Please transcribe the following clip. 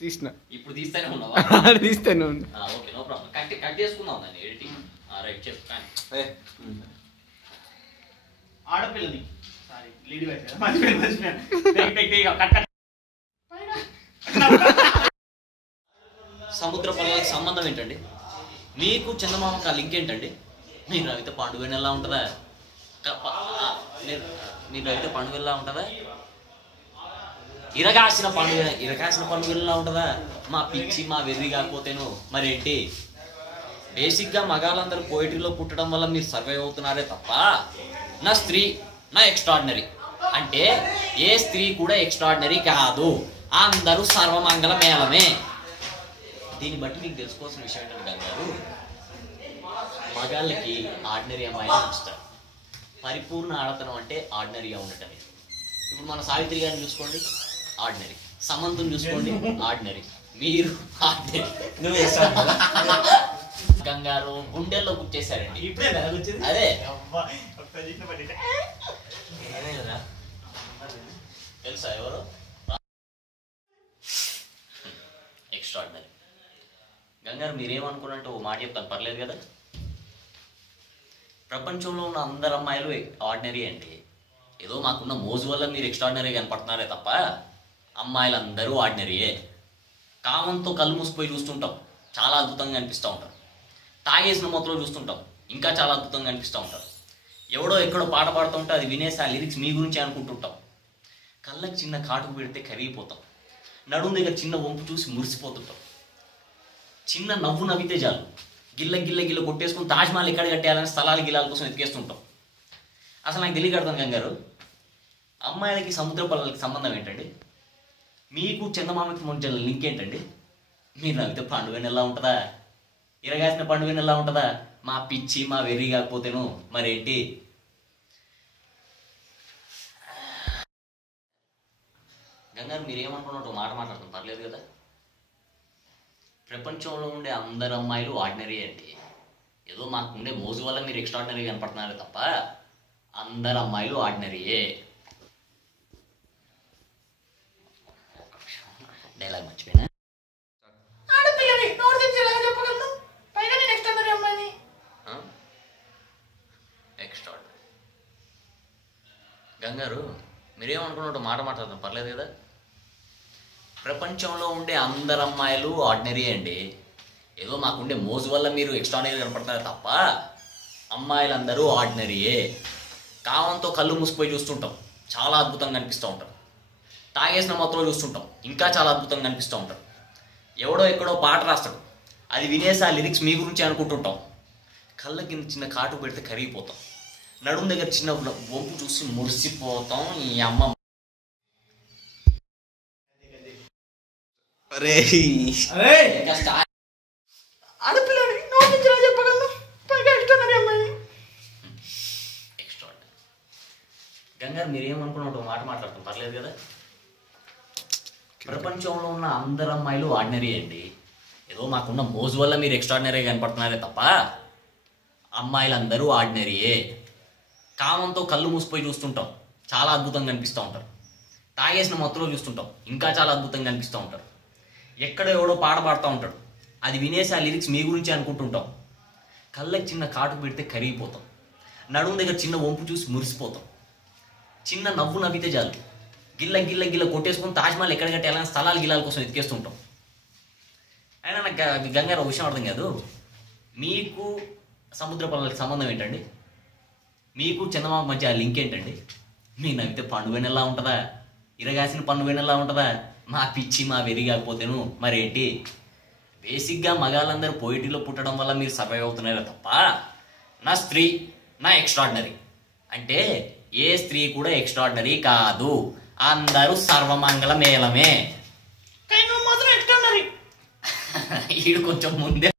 తీసిన. ఇప్పుడు తీస్తూనే ఉన్నావా? తీస్తాను. Okay, no problem. కట్ చేసుకుందాం దాన్ని ఎడిటింగ్. రైట్, చెప్పు. ఆడపిల్లని సారీ లీడ్ వేసా మర్చిపోయాను. సముద్ర పొలాలకు సంబంధం ఏంటండి? మీకు చందమామకు ఆ లింక్ ఏంటండి? మీరు అయితే పండుగ ఎలా ఉంటుందా? మీరు అయితే పండుగ ఎలా ఉంటుందా? ఇరగాసిన పండుగలా ఉంటుందా? మా పిచ్చి మా వెర్రి కాకపోతేను మరేంటి? బేసిక్గా మగాళ్ళందరూ పోయిటరీలో పుట్టడం వల్ల మీరు సర్వైవ్ అవుతున్నారే తప్ప నా స్త్రీ నా ఎక్స్ట్రాడినరీ. అంటే ఏ స్త్రీ కూడా ఎక్స్ట్రాడినరీ కాదు, అందరూ సర్వమంగళ మేళమే. దీన్ని బట్టి మీకు తెలుసుకోవాల్సిన విషయం ఏంటంటే గంగారు, మగాళ్ళకి ఆర్డినరీ అమ్మాయిలు నచ్చుతారు. పరిపూర్ణ ఆడతనం అంటే ఆర్డినరీగా ఉండటమే. ఇప్పుడు మన సావిత్రి గారిని చూసుకోండి, ఆర్డినరీ. సమంతుని చూసుకోండి, ఆర్డినరీ. మీరు ఆర్డినరీ. గంగారు గుండెల్లో గుచ్చేశారండి. ఇప్పుడే అదే తెలుసా ఎవరు? ఎక్స్ట్రాడినరీ. గంగారు మీరేమనుకున్నట్టు ఓ మాట చెప్తాను, పర్లేదు కదా? ప్రపంచంలో ఉన్న అందరు అమ్మాయిలు ఆర్డినరీ అండి. ఏదో మాకున్న మోజు వల్ల మీరు ఎక్స్ట్రాడినరీ కనపడుతున్నారే తప్ప అమ్మాయిలందరూ ఆర్డినరీయే. కామంతో కళ్ళు మూసిపోయి చూస్తుంటాం, చాలా అద్భుతంగా అనిపిస్తూ ఉంటారు. తాగేసిన మొత్తంలో చూస్తుంటాం, ఇంకా చాలా అద్భుతంగా అనిపిస్తూ ఉంటారు. ఎవడో ఎక్కడో పాట పాడుతూ ఉంటే అది వినేసి ఆ లిరిక్స్ మీ గురించి అనుకుంటుంటాం. కళ్ళకి చిన్న కాటుకు పెడితే కరిగిపోతాం. నడుము దగ్గర చిన్న వంపు చూసి మురిసిపోతుంటాం. చిన్న నవ్వు నవ్వితే చాలు గిల్ల గిల్ల గిల్ల కొట్టేసుకుని తాజ్మహల్ ఎక్కడ కట్టేయాలని స్థలాల గిలాల కోసం ఎతికేస్తుంటాం. అసలు నాకు తెలియకడతాను గంగారు, అమ్మాయిలకి సముద్ర పొలాలకి సంబంధం ఏంటండి? మీకు చందమామకి మధ్య లింక్ ఏంటండి? మీరు నవ్వితే పండుగని ఎలా ఉంటుందా? ఇరగాసిన పండుగని ఎలా ఉంటుందా? మా పిచ్చి మా వెర్రి కాకపోతేను మరేంటి? గంగారు మీరేమనుకున్నట్టు మాట మాట్లాడతాం, పర్లేదు కదా? ప్రపంచంలో ఉండే అందరు అమ్మాయిలు ఆర్డినరీ అండి. ఏదో మాకుండే మోజు వల్ల మీరు ఎక్స్ట్రాడినరీ కనపడుతున్నారే తప్ప అందరు అమ్మాయిలు ఆర్డినరీయే. డైలాగ్ మర్చిపోయినా? ఆడపిల్లని నోరు తెరిచి ఎలా చెప్పగలను? పైగా నేను ఎక్స్ట్రాడినరీ అమ్మాయిని. ఎక్స్ట్రాడినరీ. గంగారు మీరేమనుకున్నట్టు మాట మాట్లాడతాం, పర్లేదు కదా? ప్రపంచంలో ఉండే అందరు అమ్మాయిలు ఆర్డినరీ అండి. ఏదో మాకుండే మోజు వల్ల మీరు ఎక్స్ట్రాడినరీ కనపడతారు తప్ప అమ్మాయిలందరూ ఆర్డినరీయే. కామంతో కళ్ళు మూసిపోయి చూస్తుంటాం, చాలా అద్భుతంగా అనిపిస్తూ ఉంటారు. తాగేసిన మొత్తంలో చూస్తుంటాం, ఇంకా చాలా అద్భుతంగా అనిపిస్తూ ఉంటారు. ఎవడో ఎక్కడో పాట రాస్తాడు, అది వినేసి ఆ లిరిక్స్ మీ గురించి అనుకుంటుంటాం. కళ్ళ కింద చిన్న కాటు పెడితే కరిగిపోతాం. నడుము దగ్గర చిన్న వంపు చూసి మురిసిపోతాం. ఈ అమ్మ ఆడపిల్లని నోరు తెరిచి ఎలా చెప్పగలను? పైగా ఎక్స్ట్రాడినరీ అమ్మాయిని. ఎక్స్ట్రాడినరీ. గంగారు మీరేమనుకున్నట్టు మాట మాట్లాడతాం, పర్లేదు కదా? ప్రపంచంలో ఉన్న అందరు అమ్మాయిలు ఆర్డినరీ అండి. ఏదో మాకున్న మోజు వల్ల మీరు ఎక్స్ట్రాడినరీ కనపడుతున్నారే తప్ప అమ్మాయిలందరూ ఆర్డినరీయే. కామంతో కళ్ళు మూసిపోయి చూస్తుంటాం, చాలా అద్భుతంగా అనిపిస్తూ ఉంటారు. తాగేసిన మొత్తంలో చూస్తుంటాం, ఇంకా చాలా అద్భుతంగా అనిపిస్తూ ఉంటారు. ఎక్కడో ఎవడో పాట పాడుతూ ఉంటాడు, అది వినేసి ఆ లిరిక్స్ మీ గురించి అనుకుంటుంటాం. కళ్ళకి చిన్న కాటు పెడితే కరిగిపోతాం. నడుము దగ్గర చిన్న వంపు చూసి మురిసిపోతాం. చిన్న నవ్వు నవ్వితే చాలు గిల్ల గిల్ల గిల్ల కొట్టేసుకుని తాజ్మహల్ ఎక్కడ కట్టేయాలని స్థలాల గిలాల కోసం ఎతికేస్తుంటాం. అయినా నాకు గంగారు ఒక విషయం అర్థం కాదు, మీకు సముద్ర పొలాలకి సంబంధం ఏంటండి? మీకు చందమామ మధ్య ఆ లింక్ ఏంటండి? మీ నవ్వితే పండుగని ఎలా ఉంటుందా? ఇరగాసిన పండుగని ఎలా ఉంటుందా? మా పిచ్చి మా వెర్రి కాకపోతేను మరేంటి? బేసిక్గా మగాళ్ళందరూ పోయిటరీలో పుట్టడం వల్ల మీరు సర్వైవ్ అవుతున్నారే తప్ప నా స్త్రీ నా ఎక్స్ట్రాడినరీ. అంటే ఏ స్త్రీ కూడా ఎక్స్ట్రాడినరీ కాదు, అందరూ సర్వమంగళ మేళమే. కానీ నువ్వు మాత్రం ఎక్స్ట్రాడినరీ. ఈడు కొంచెం ముందే